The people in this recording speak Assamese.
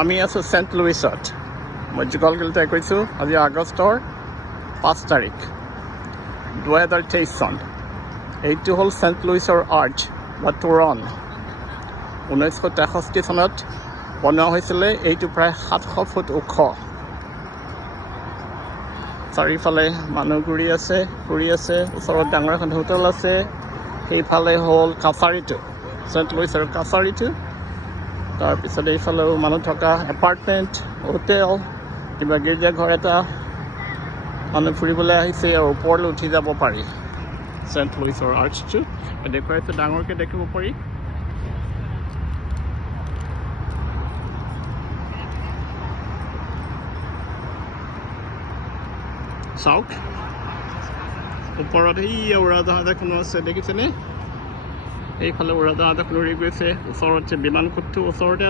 আমি আছোঁ চেণ্ট লুইছত। মই যুগলগিৰিতে কৈছোঁ। আজি আগষ্টৰ 5 তাৰিখ 2023 চন। এইটো হ'ল চেণ্ট লুইছৰ আৰ্চ বা তোৰণ। 1963 চনত বনোৱা হৈছিলে। এইটো প্ৰায় 700 ফুট ওখ। চাৰিওফালে মানুহ ঘূৰি আছে। ওচৰত ডাঙৰ এখন হোটেল আছে। সেইফালে হ'ল কাছাৰীটো, চেণ্ট লুইছৰ কাছাৰীটো। তাৰপিছত এইফালেও মানুহ থকা এপাৰ্টমেণ্ট, হোটেল, কিবা গীৰ্জাঘৰ এটা। মানুহ ফুৰিবলৈ আহিছে আৰু ওপৰলৈ উঠি যাব পাৰি। চেণ্ট লুইছৰ আৰ্চটো দেখুৱাইছোঁ, ডাঙৰকৈ দেখিব পাৰি। চাওক, ওপৰত এই উৰাজাহাজ এখনো আছে, দেখিছেনে? এইফালে উৰাজাহাজ এখন উৰি গৈছে। ওচৰতে বিমানঘাটটো ওচৰতে